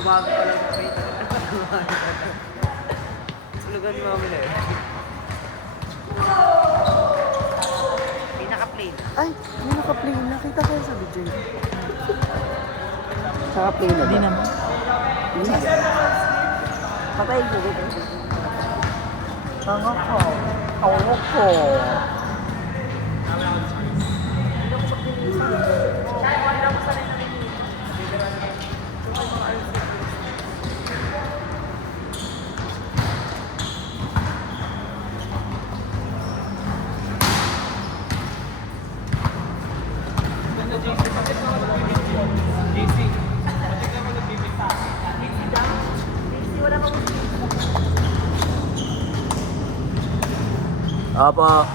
Umaga pa lang nakita. Sulugan ni mami na yun. Pinaka-plane. Ay, may naka-play. Nakita ko yun sa video. Naka-play na ba? Hindi naman. Hindi. Patay ko dito. Tanga ko. Tawa ko. Apa?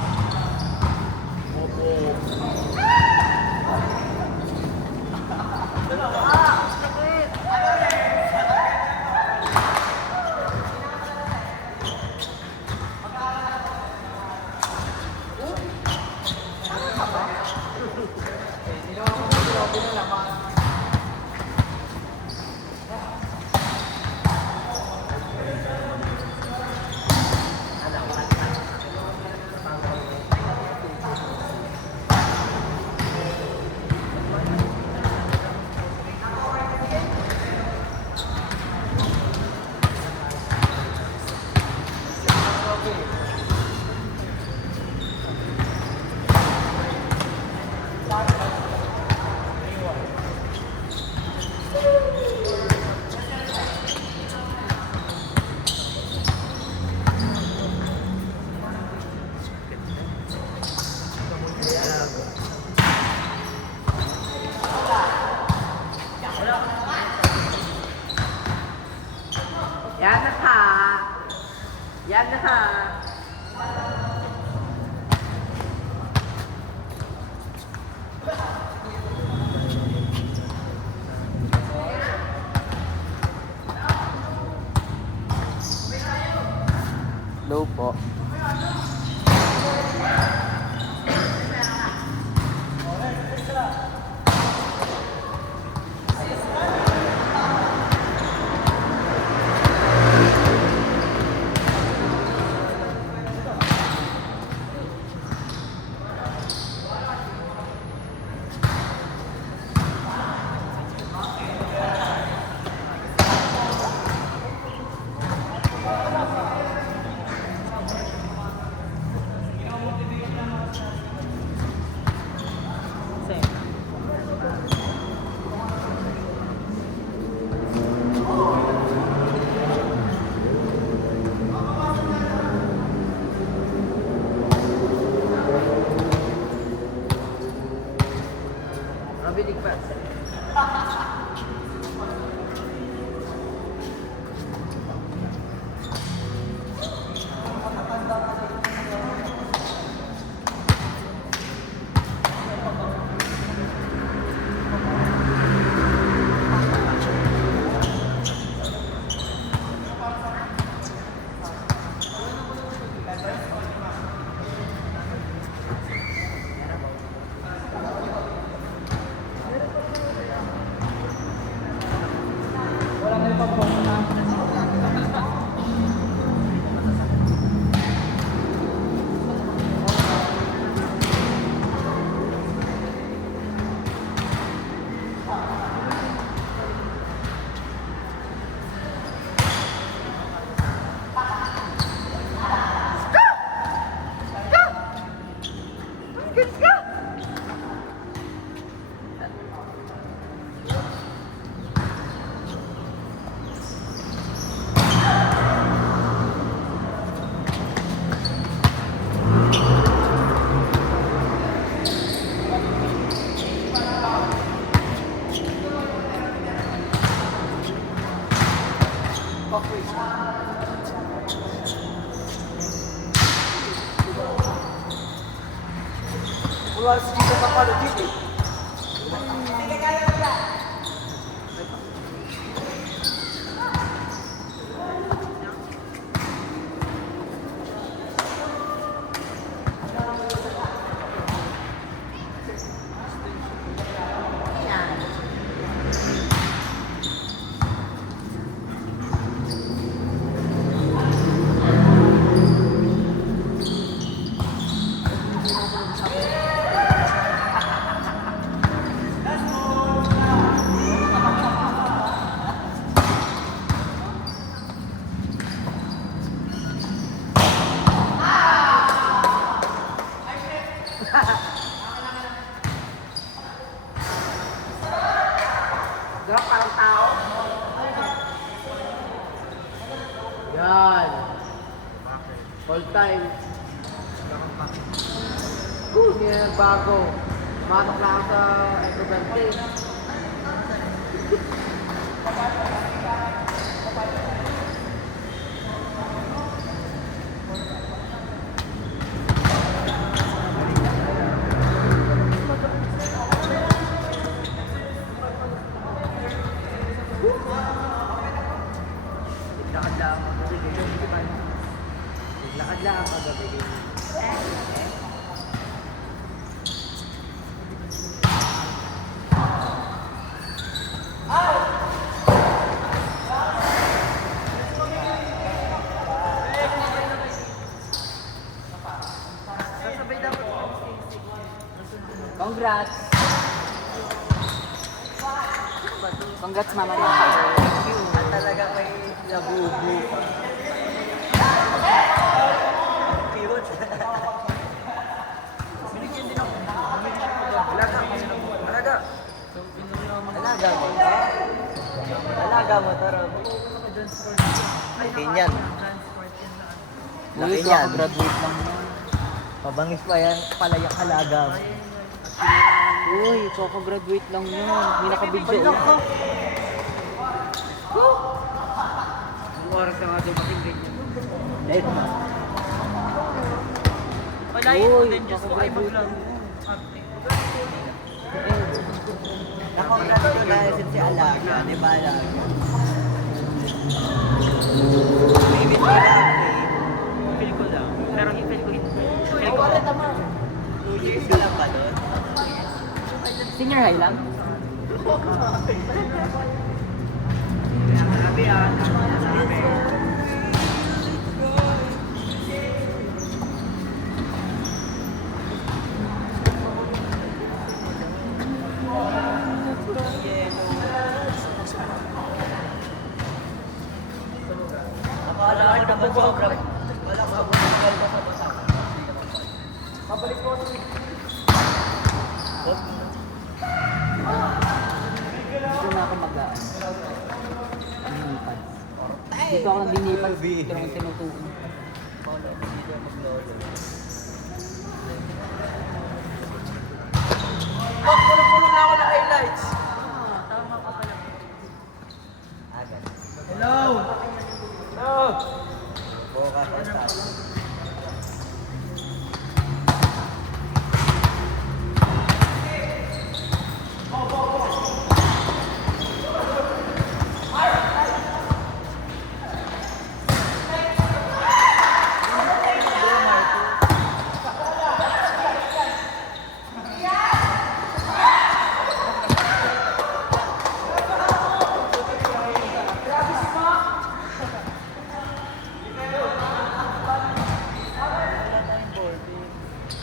Yan na ka. Yan na ka. Low po. Mabilig pa. Wala dito sa palo dito. tao. Yan. All time. Hindi na nagbago. Matok lang ako sa estudyante. Naglakad lang ako kagabi. Naglakad lang ako kagabi. Congrats! Congrats, Mama Rin. At talagang may nabubu pa. Cute. Binigyan din ako. Alaga. Alaga. Alaga mo. Alaga mo, Taro. Ganyan. Uy, graduate lang mo. Pabangis pa yan, pala yung alaga mo. Uy, kaka-graduate lang yun. May nakabidyo. Ang oras na nga dumating ganyan. Late na. Uy, kaka-graduate lang. Nakong na si alaga, di ba alaga? Limit ko lang. Feel ko lang. Pero feel ko hindi. Feel ko lang. 2 years ka lang ba doon? Senior high lang? Sabi sabi. Akala ko naman sobrang wala ka bumibigay ka sa bata. Pabalik ko ito. Dito na ako nilipad. Dito ako nang dinipad. Dito ako tinutuon. Pulong na ako ng highlights. Hello! Hello! Bukas ang tayo.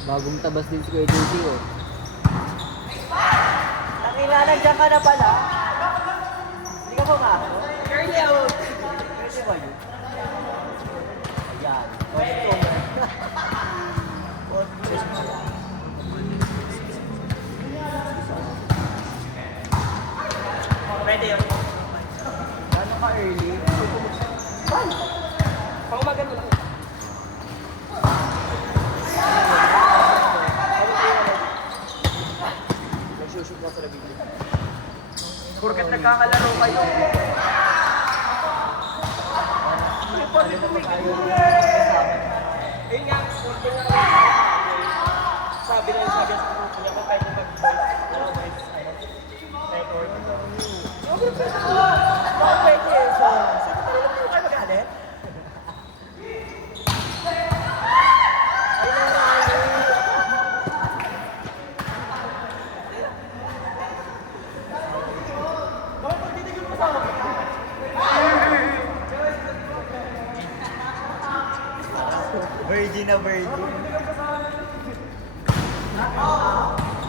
Bagong tabas din si Kuya Judy, oh. Nakilala dyan ka na pala. Hindi ka pumako? Early out. Early ba yun? Ayan. Ready ako. Gano'n ka early? Pangumagan mo lang. Nagsushoot na sa video. Porket nagkakalaro kayo. Ay, pwede tumigil. Ayun nga, sabi na yung sabi sa grupo niya, kung pwede mag-voice record. Sobrang pwede ko. Bakit pwede? So, sabi talaga mo kayo mag-alit? Ayun na nga. Bakit pag titigil mo sa ako? Virgin na virgin.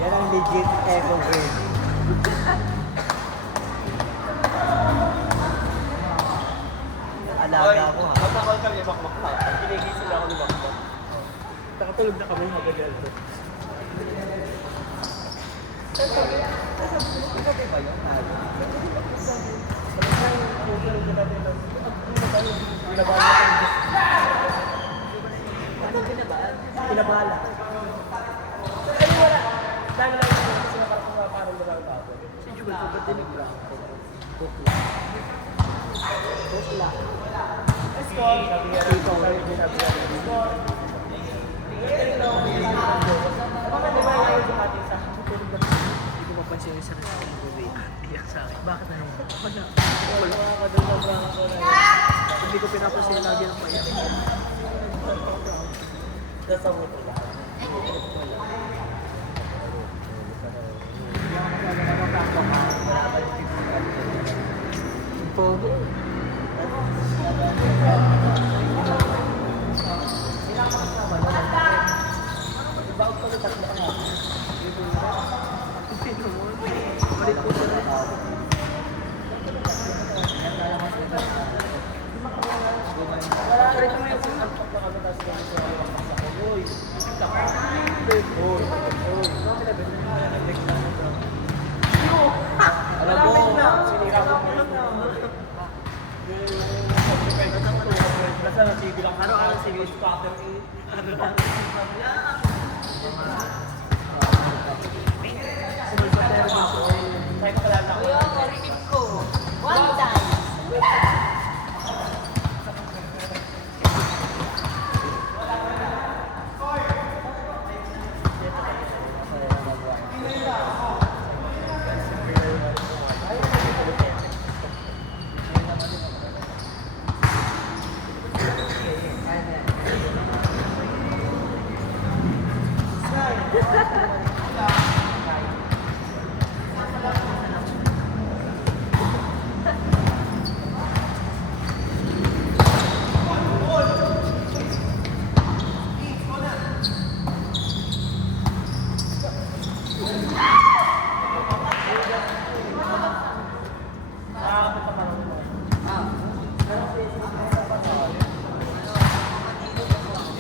Yan ang legit eco virgin. Alaga mo ha. Pagkakal kami makmak ha. Pinigising ako ni makmak. Nakatulog na kami hagagal. Ito ba yun? Pinabahala ko yung Diyos. Pinabahala. Ano wala? Dahil lang yung kasi na parang wala ang tao. Si Jubel pa ba't dinibra? Score. Sabi niya, score. Galing na ako. Baka di ba yung sa ating sa tulog na Hindi ko mapansin yung sarili ng movie. Iyak sa akin. Bakit na naman? Wala. Hindi ko pinapansin lagi ng paiyak. Nasa buto lang. Pogo. Bakit ko nito na ka? Palit po siya rin. Wala rin naman yung pagkakamit na kami tapos kami sa mga sa Uy! Alam mo, sinira mo mo yun. Nasa nasibilang Araw-araw si Ghost Pattern eh. Kahit kalala ko. One time.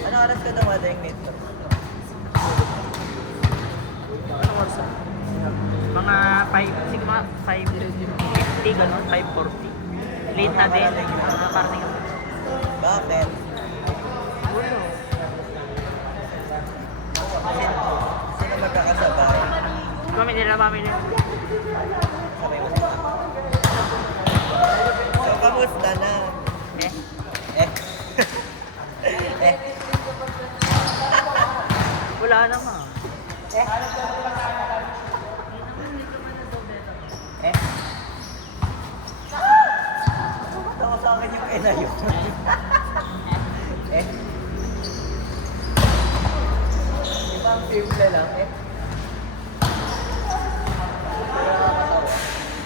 Ano oras ka dumading nito? Anong oras? Mga 5, sigma 5:50, gano'n, 5:40. Late na din. Mga parting ako. Bakit? Ulo. Sino magkakasabay? Mami nila. Sabay mo sila. So, kamusta na? Eh? Eh. Eh. Wala naman. Eh. Eh. Tawa sa akin yung ina yun. Eh. Ibang simple lang eh.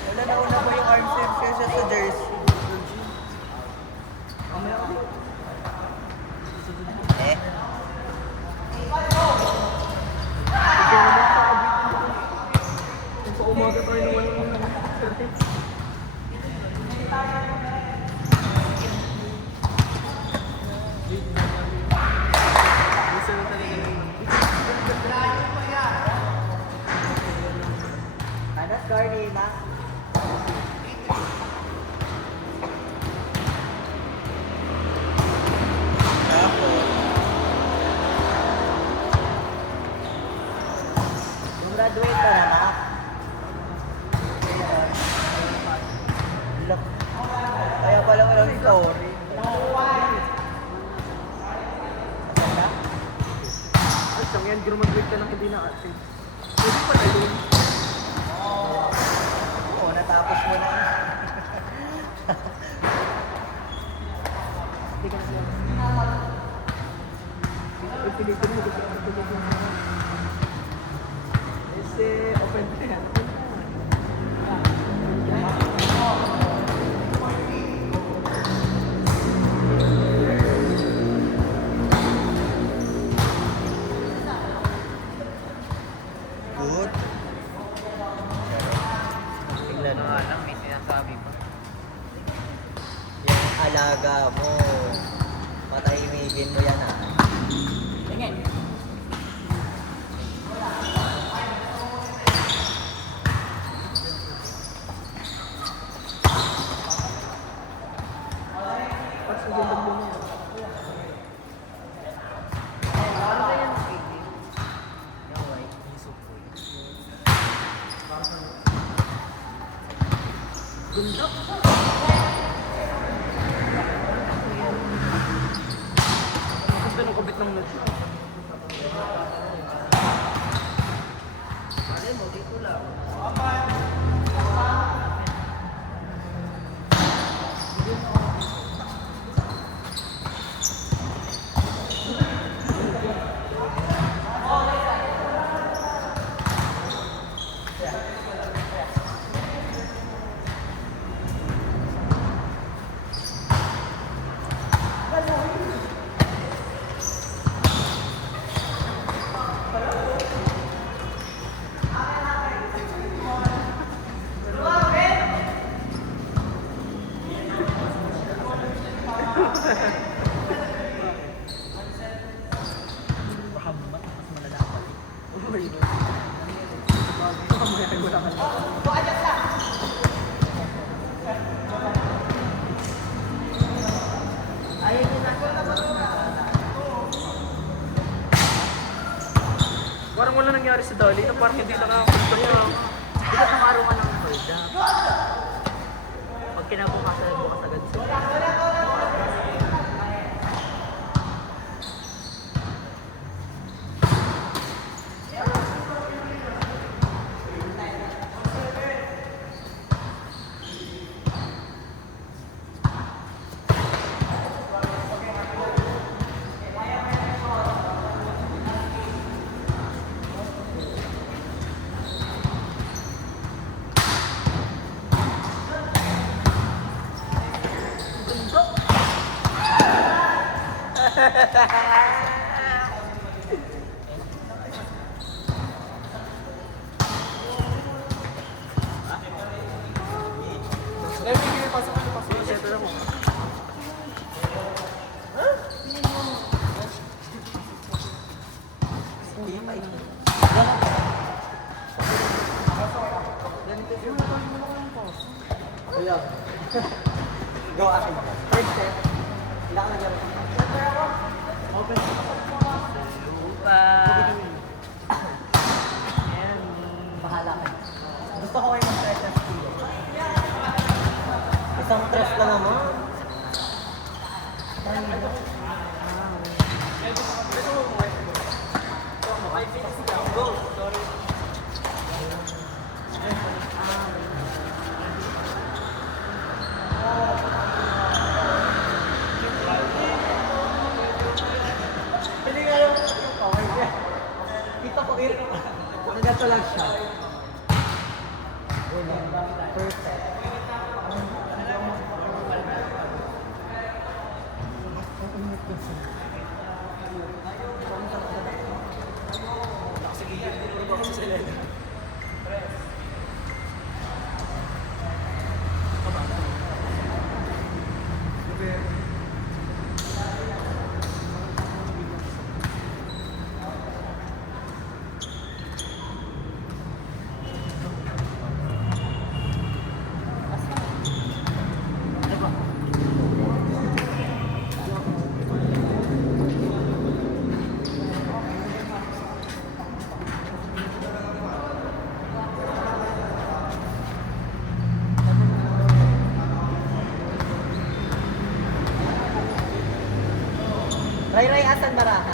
Wala na una mo yung arm sleeves kasi sa jersey. Eh. Sa umaga tayo naman yung Ano score ni Ma? Graduate ka na, Ma? Look. Kaya pala walang story. Ay, siyang yan, graduate ka lang hindi na ate. Pwede pa na yun. Oo, natapos mo na. Hindi ka na siya. Pilitin mo kasi ang tulog mo. Kasi open na yan. Good. Tingnan mo. Alam, may sinasabi pa. Yung alaga mo. Matahimigin mo yan, ha? Tingin. Pag sa ganda mo Gusto nung kubit ng nuts. Mahammat, mas malala pa rin. Oh my God. Mamaya ay wala ka na. Parang wala nangyari sa Dali na parang hindi nakakapunta niya. Hindi ka nakaroon ng hold up. Pag kinabukasan, bukas agad sila. Ito na mo. Ayan. Go, akin. First step. Ilan ka na open. Lupa. Ayan. Bahala ka. Gusto ko kayo mag-start ng skill. Isang tres ka naman. Pili nga yung power niya. Kita ko rin. Nagato lang siya. Perfect. Ray, asan baraha?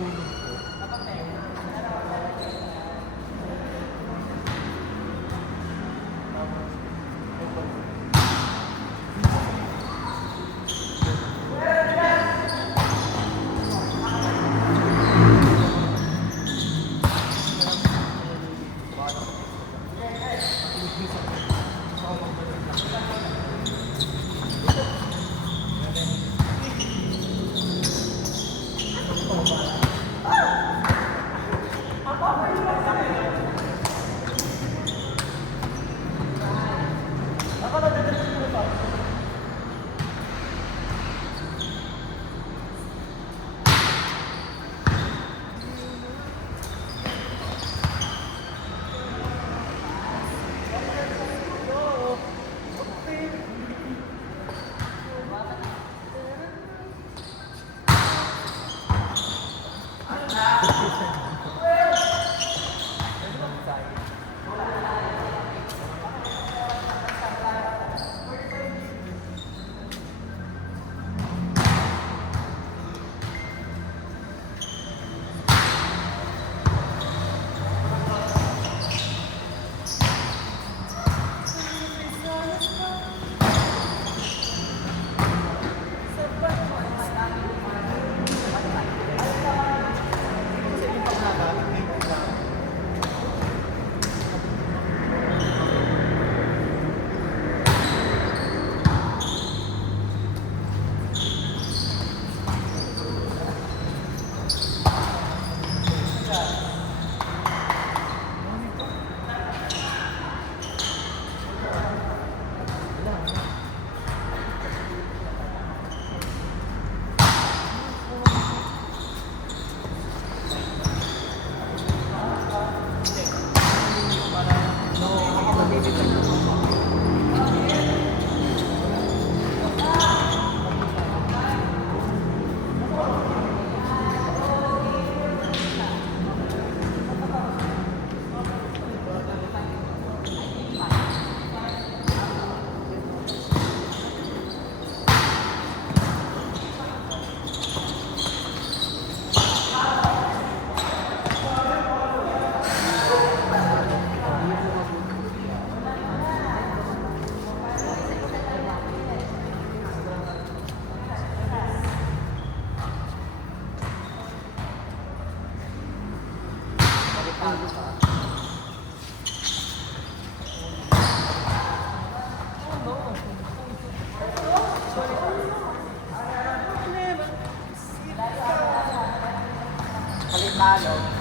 tulog ko. Palitalo.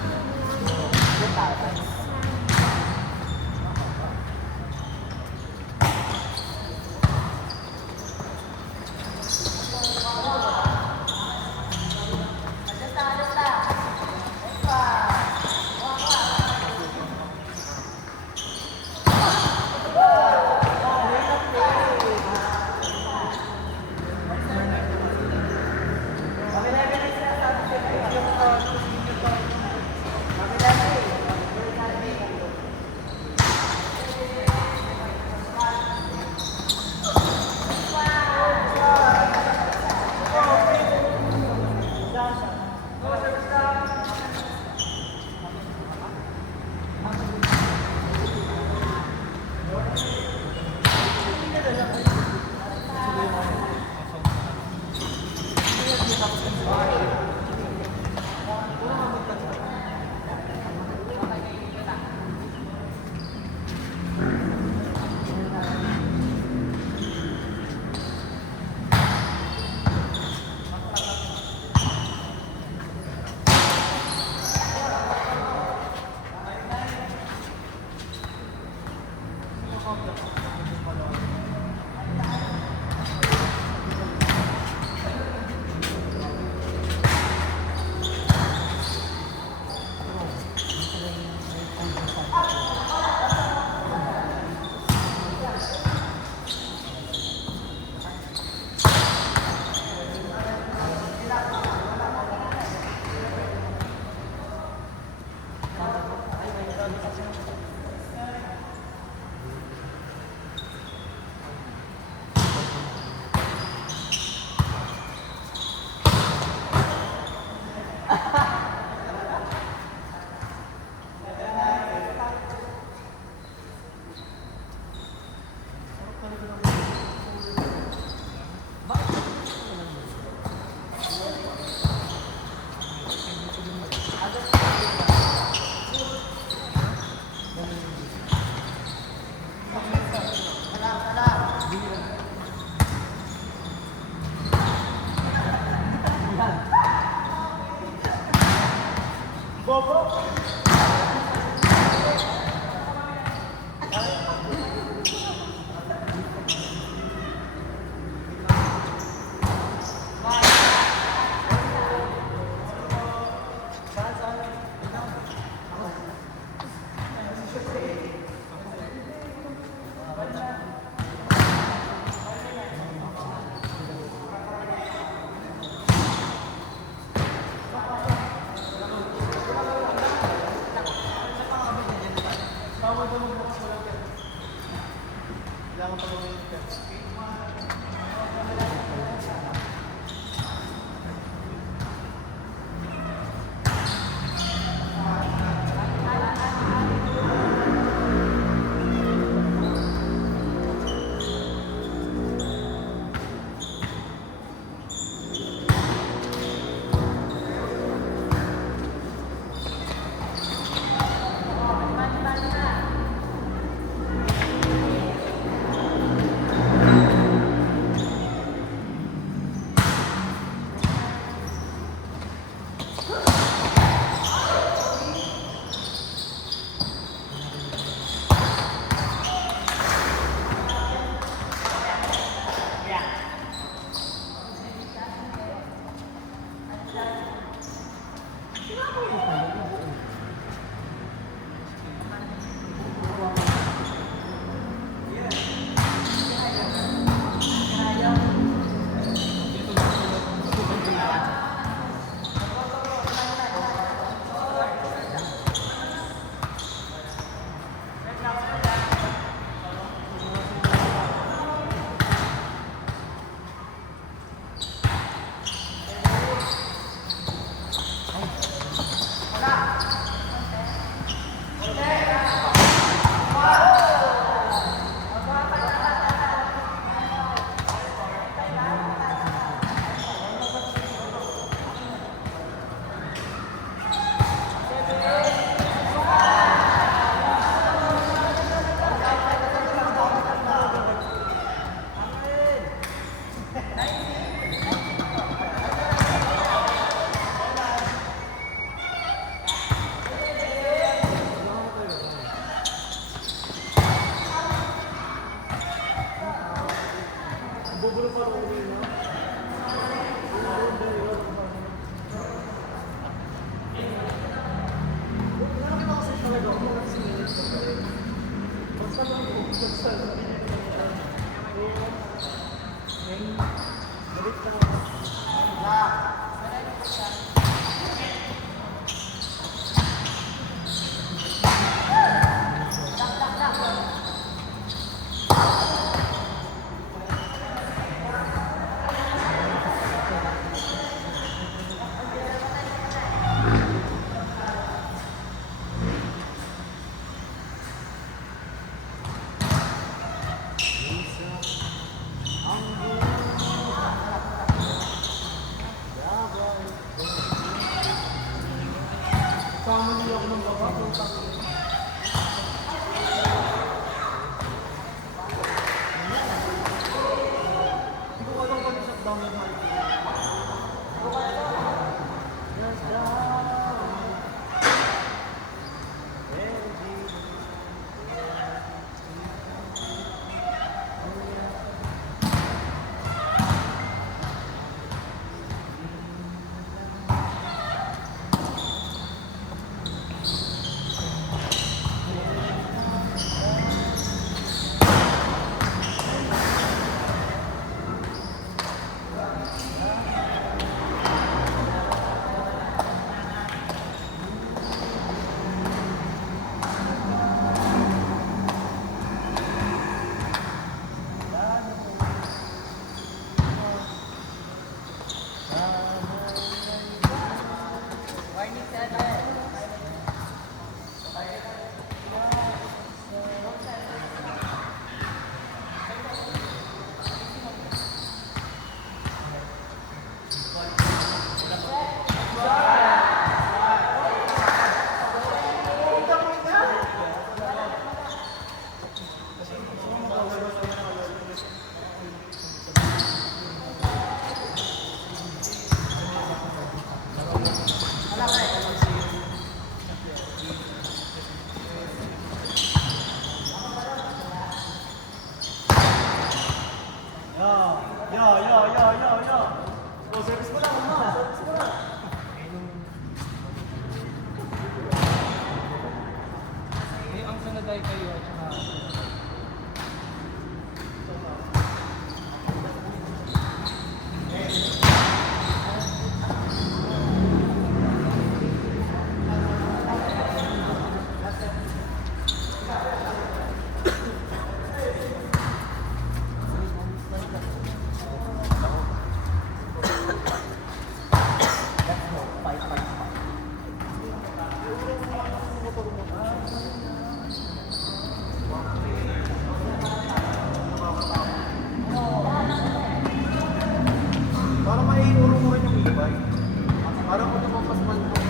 Parang kung lumampas man po.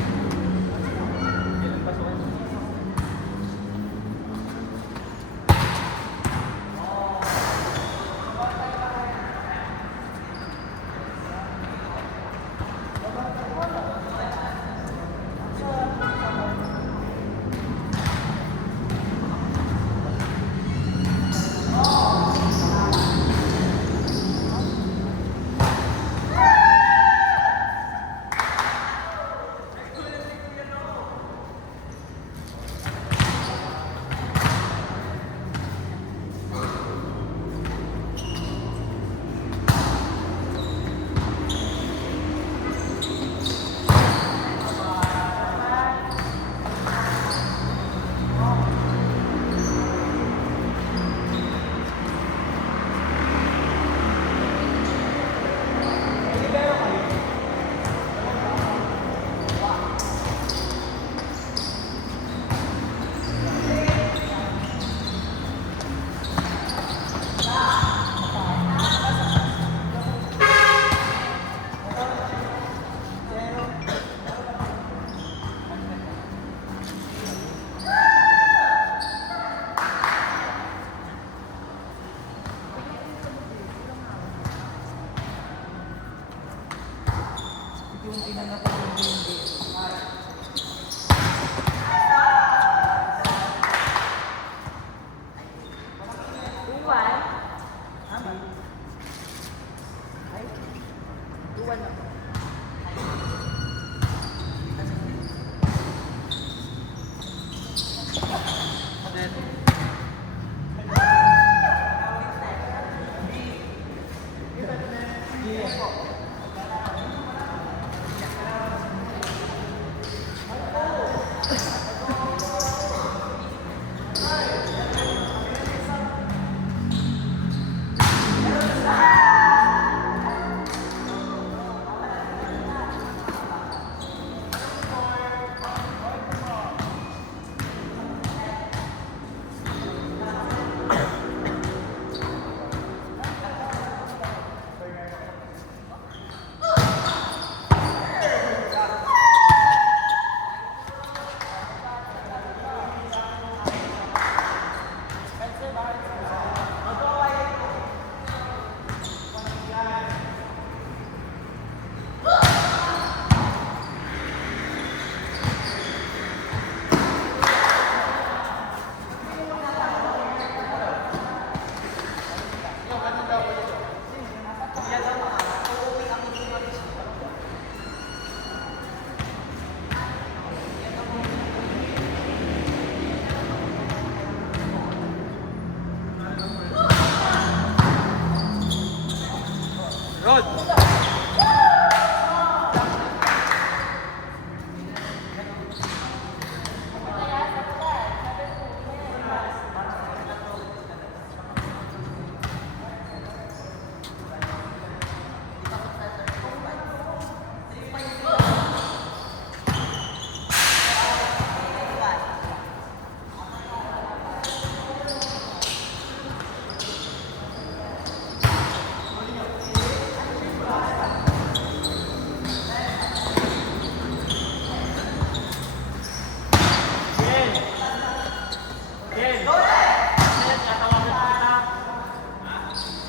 Ilan pasukan?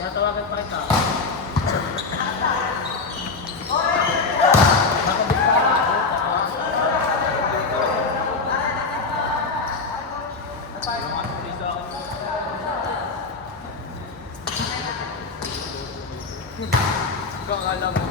Tatawagan pa kita. Ikaw ang alam mo.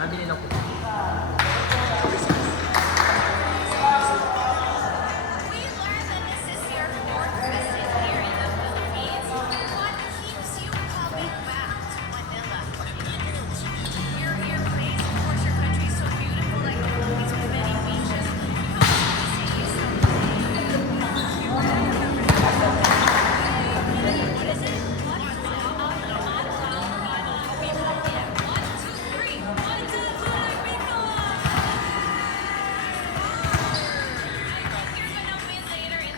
Nabili lang po. We learned that this is your fourth visit here in the Philippines. What keeps you coming back to Manila? Your place, of course, your country is so beautiful, like the Philippines with many beaches. How can you say What is it? One, two, three. One, two, three. You're gonna win later in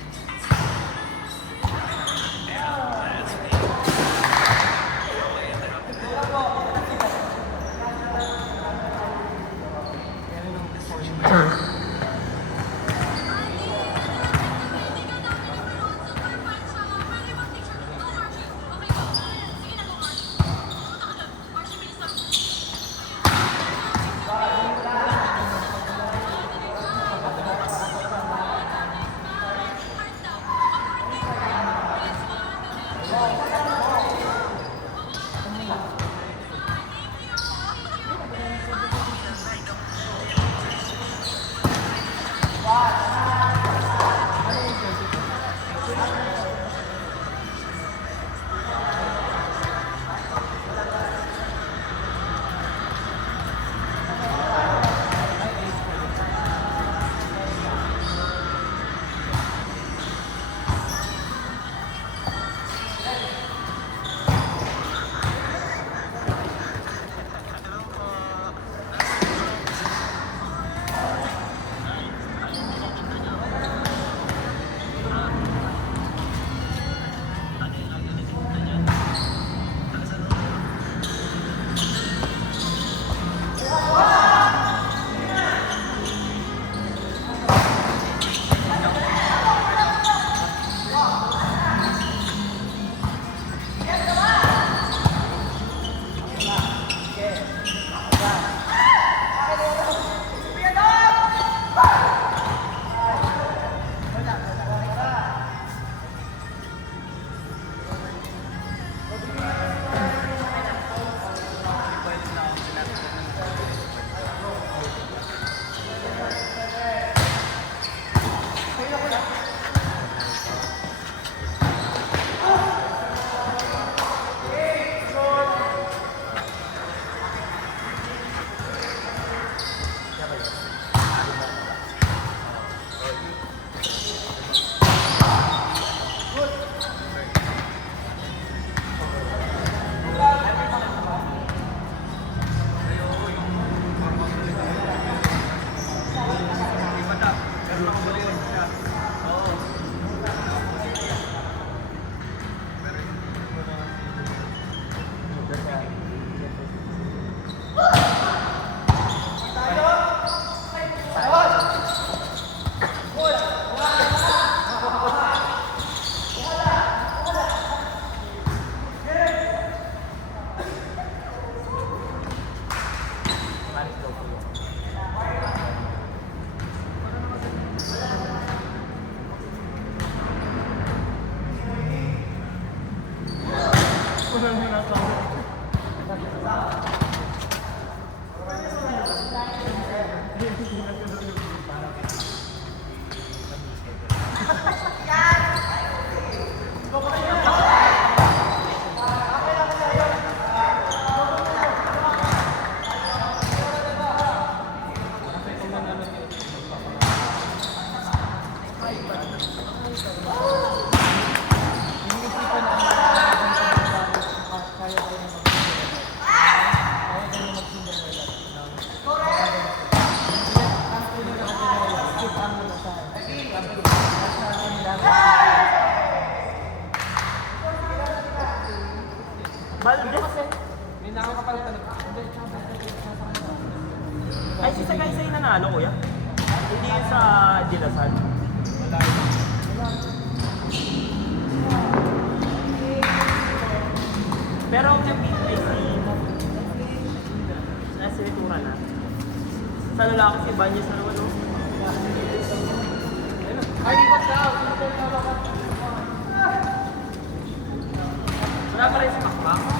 kuya? Hindi yun sa Dilasan. Pero ang champion si nasa Ventura na. Sa lalaki si Banyes na naman, no? Ay, di ba siya? Wala pa rin si Makmak.